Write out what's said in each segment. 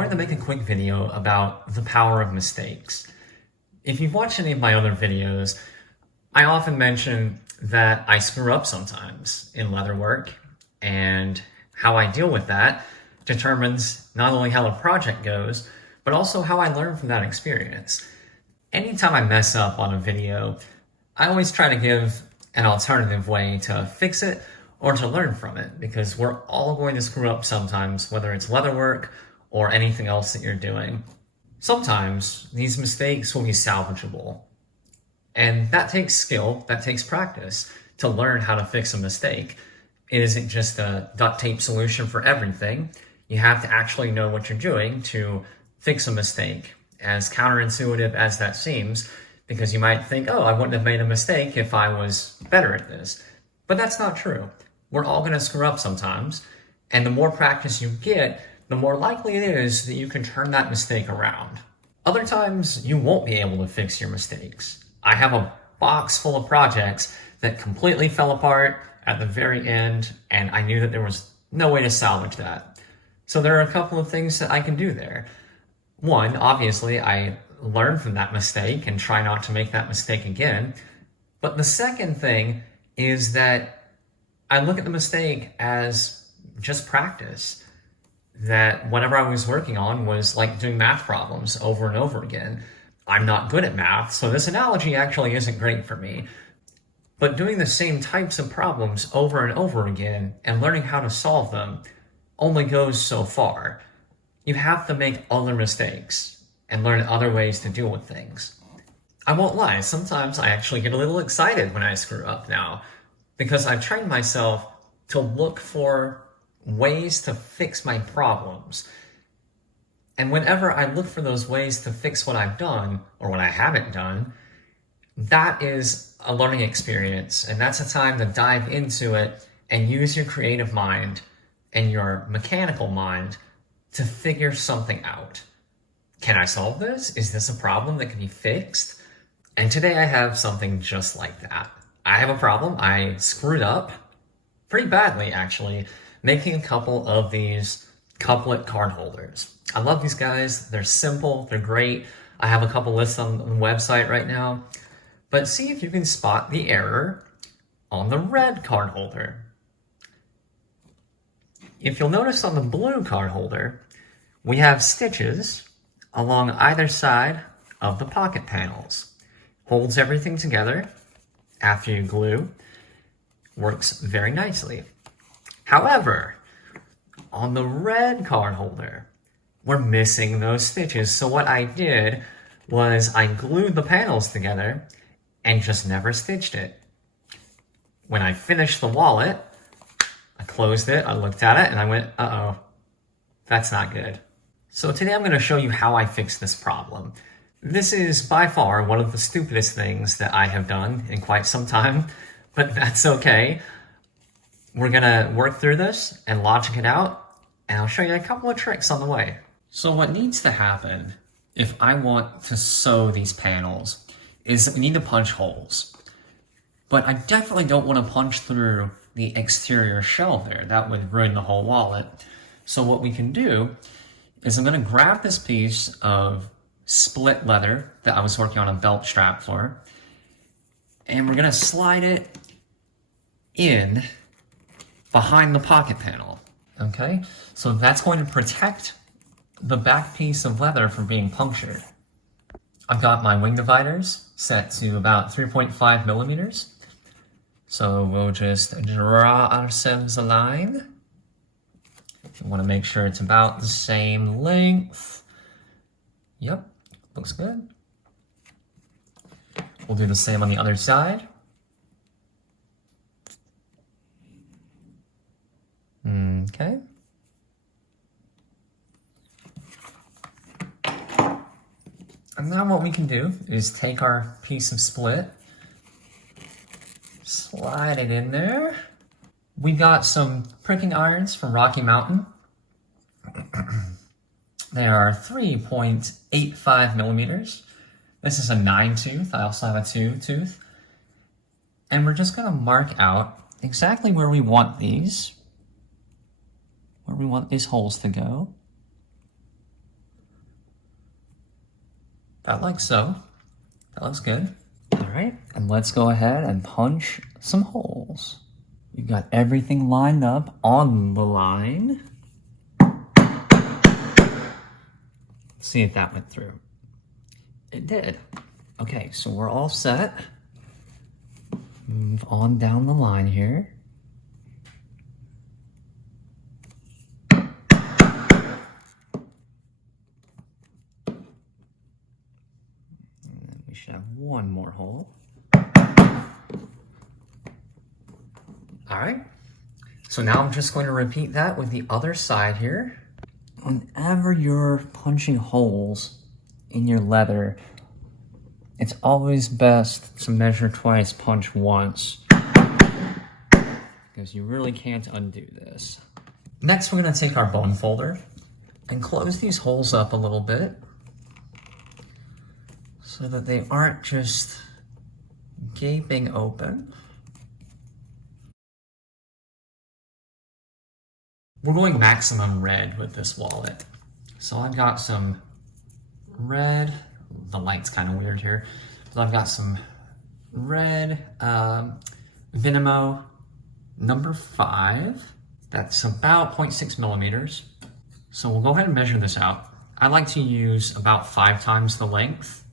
wanted to make a quick video about the power of mistakes. If you've watched any of my other videos, I often mention that I screw up sometimes in leatherwork, and how I deal with that determines not only how the project goes, but also how I learn from that experience. Anytime I mess up on a video, I always try to give an alternative way to fix it or to learn from it, because we're all going to screw up sometimes, whether it's leatherwork or anything else that you're doing. Sometimes these mistakes will be salvageable, and that takes skill, that takes practice to learn how to fix a mistake. It isn't just a duct tape solution for everything. You have to actually know what you're doing to fix a mistake, as counterintuitive as that seems, because you might think, oh, I wouldn't have made a mistake if I was better at this. But that's not true. We're all going to screw up sometimes, and the more practice you get, the more likely it is that you can turn that mistake around. Other times, you won't be able to fix your mistakes. I have a box full of projects that completely fell apart at the very end, and I knew that there was no way to salvage that. So there are a couple of things that I can do there. One, obviously, I learn from that mistake and try not to make that mistake again. But the second thing is that I look at the mistake as just practice. That whatever I was working on was like doing math problems over and over again. I'm not good at math, so this analogy actually isn't great for me. But doing the same types of problems over and over again and learning how to solve them only goes so far. You have to make other mistakes and learn other ways to deal with things. I won't lie, sometimes I actually get a little excited when I screw up now, because I've trained myself to look for ways to fix my problems. And whenever I look for those ways to fix what I've done or what I haven't done, that is a learning experience, and that's a time to dive into it and use your creative mind and your mechanical mind to figure something out. Can I solve this? Is this a problem that can be fixed? And today I have something just like that. I have a problem. I screwed up pretty badly, actually, making a couple of these couplet card holders. I love these guys. They're simple. They're great. I have a couple lists on the website right now. But see if you can spot the error on the red card holder. If you'll notice on the blue card holder, we have stitches along either side of the pocket panels. Holds everything together after you glue. Works very nicely. However, on the red card holder, we're missing those stitches. So what I did was I glued the panels together and just never stitched it. When I finished the wallet, I closed it, I looked at it, and I went, uh-oh, that's not good. So today I'm going to show you how I fixed this problem. This is by far one of the stupidest things that I have done in quite some time, but that's okay. We're going to work through this and logic it out, and I'll show you a couple of tricks on the way. So what needs to happen if I want to sew these panels is that we need to punch holes. But I definitely don't want to punch through the exterior shell there. That would ruin the whole wallet. So what we can do is I'm going to grab this piece of split leather that I was working on a belt strap for, and we're going to slide it in behind the pocket panel. Okay, so that's going to protect the back piece of leather from being punctured. I've got my wing dividers set to about 3.5 millimeters. So we'll just draw ourselves a line. You want to make sure it's about the same length. Yep, looks good. We'll do the same on the other side. Okay. And now what we can do is take our piece of split, slide it in there. We got some pricking irons from Rocky Mountain. They are 3.85 millimeters. This is a 9 tooth. I also have a 2 tooth. And we're just gonna mark out exactly where we want these holes to go. about like so. That looks good. All right, and let's go ahead and punch some holes. We've got everything lined up on the line. Let's see if that went through. It did. Okay, so we're all set. Move on down the line here. And then we should have one more hole. All right, so now I'm just going to repeat that with the other side here. Whenever you're punching holes in your leather, it's always best to measure twice, punch once, because you really can't undo this. Next, we're going to take our bone folder and close these holes up a little bit so that they aren't just gaping open. We're going maximum red with this wallet. So I've got some red, the light's kind of weird here, but I've got some red Vinymo number 5. That's about 0.6 millimeters. So we'll go ahead and measure this out. I like to use about 5 times the length.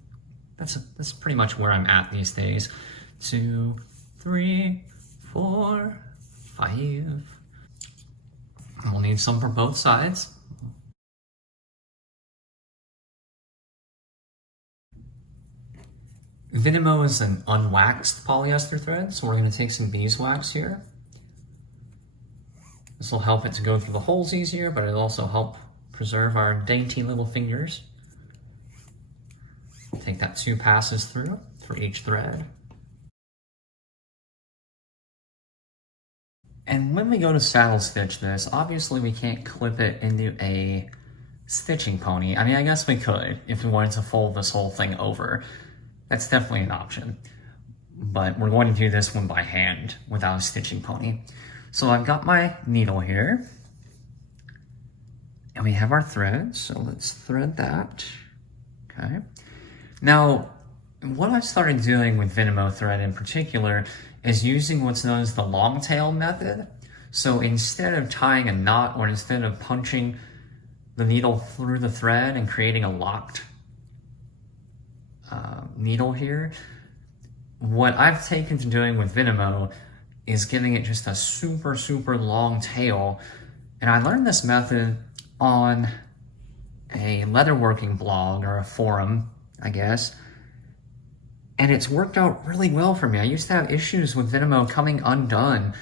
That's pretty much where I'm at these days. 2, 3, 4, 5. We'll need some for both sides. Vinymo is an unwaxed polyester thread, so we're going to take some beeswax here. This will help it to go through the holes easier, but it'll also help preserve our dainty little fingers. Take that 2 passes through for each thread. And when we go to saddle stitch this, obviously we can't clip it into a stitching pony. I mean, I guess we could if we wanted to fold this whole thing over. That's definitely an option. But we're going to do this one by hand without a stitching pony. So I've got my needle here. And we have our thread, so let's thread that. Okay. Now, what I started doing with Vinymo thread in particular is using what's known as the long tail method. So instead of tying a knot or instead of punching the needle through the thread and creating a locked needle here, what I've taken to doing with Vinymo is giving it just a super, super long tail. And I learned this method on a leatherworking blog or a forum, I guess. And it's worked out really well for me. I used to have issues with Vinymo coming undone.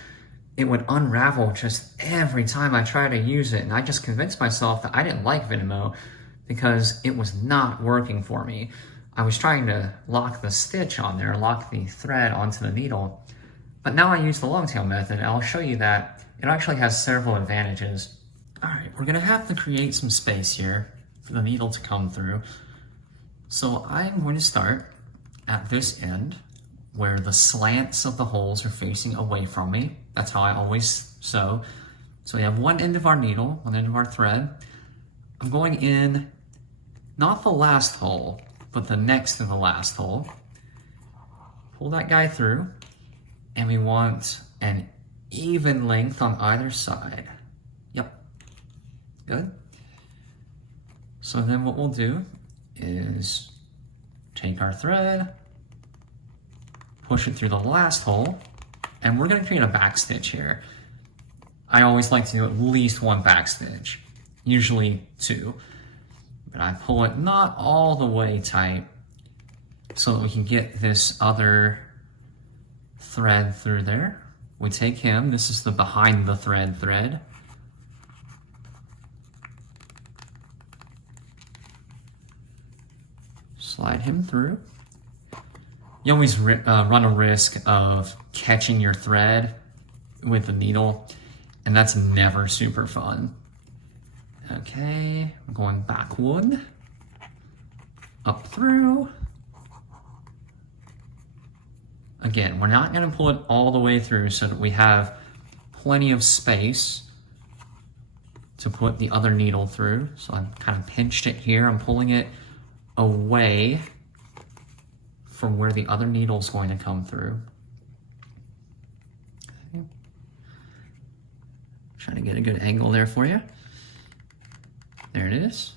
It would unravel just every time I tried to use it. And I just convinced myself that I didn't like Vinymo because it was not working for me. I was trying to lock the stitch on there, lock the thread onto the needle. But now I use the long tail method, and I'll show you that it actually has several advantages. All right, we're gonna have to create some space here for the needle to come through. So I'm going to start at this end where the slants of the holes are facing away from me. That's how I always sew. So we have one end of our needle, one end of our thread. I'm going in, not the last hole, but the next to the last hole. Pull that guy through, and we want an even length on either side. Yep, good. So then what we'll do is take our thread, push it through the last hole, and we're gonna create a back stitch here. I always like to do at least 1 back stitch, usually 2. But I pull it not all the way tight so that we can get this other thread through there. We take him, this is the behind the thread. Slide him through. You always run a risk of catching your thread with the needle, and that's never super fun. Okay, I'm going backward, up through. Again, we're not gonna pull it all the way through so that we have plenty of space to put the other needle through. So I've kind of pinched it here. I'm pulling it away from where the other needle is going to come through. Okay. Trying to get a good angle there for you. There it is.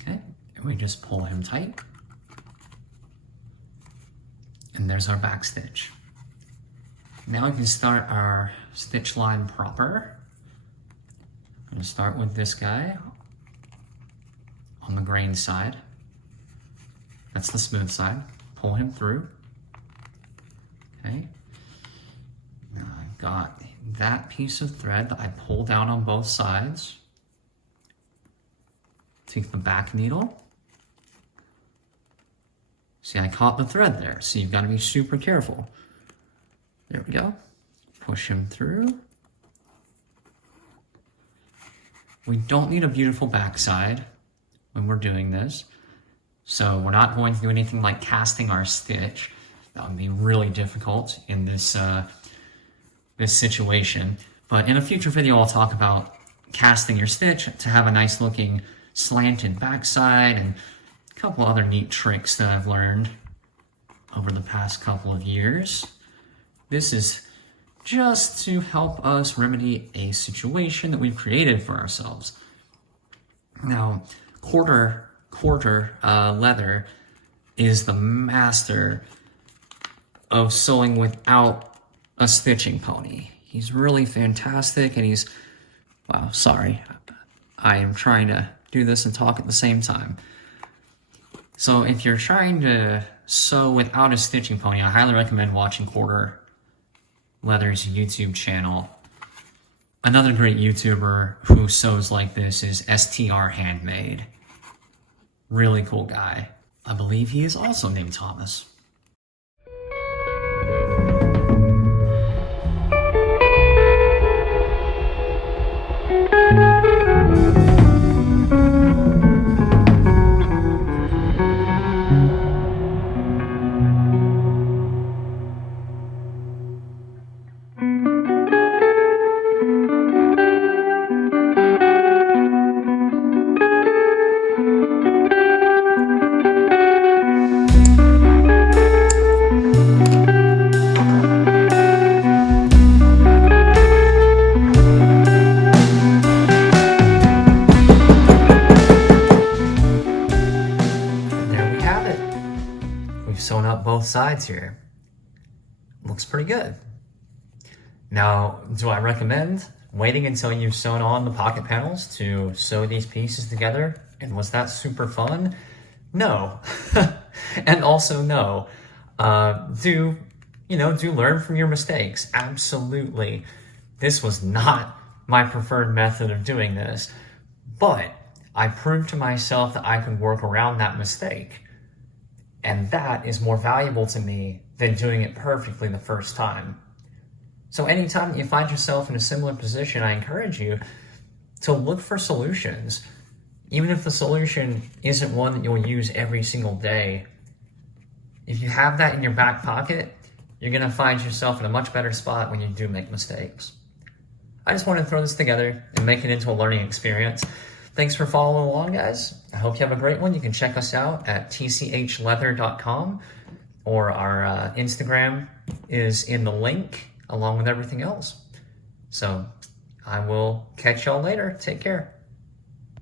Okay, and we just pull him tight. And there's our back stitch. Now we can start our stitch line proper. I'm gonna start with this guy on the grain side. That's the smooth side. Pull him through. Okay. Now I've got that piece of thread that I pull down on both sides. Take the back needle. See, I caught the thread there, so you've got to be super careful. There we go. Push him through. We don't need a beautiful backside when we're doing this. So we're not going to do anything like casting our stitch. That would be really difficult in this, this situation. But in a future video, I'll talk about casting your stitch to have a nice looking slanted backside and a couple other neat tricks that I've learned over the past couple of years. This is just to help us remedy a situation that we've created for ourselves. Now, quarter leather is the master of sewing without a stitching pony. He's really fantastic, and he's, wow, sorry. I am trying to do this and talk at the same time. So if you're trying to sew without a stitching pony, I highly recommend watching Quarter Leather's YouTube channel. Another great YouTuber who sews like this is STR Handmade. Really cool guy. I believe he is also named Thomas. Sewn up both sides here. Looks pretty good. Now, do I recommend waiting until you've sewn on the pocket panels to sew these pieces together? And was that super fun? No. And also no. Do learn from your mistakes. Absolutely. This was not my preferred method of doing this, but I proved to myself that I could work around that mistake. And that is more valuable to me than doing it perfectly the first time. So anytime you find yourself in a similar position, I encourage you to look for solutions. Even if the solution isn't one that you'll use every single day, if you have that in your back pocket, you're gonna find yourself in a much better spot when you do make mistakes. I just wanted to throw this together and make it into a learning experience. Thanks for following along, guys. I hope you have a great one. You can check us out at tchleather.com, or our Instagram is in the link along with everything else. So I will catch y'all later. Take care.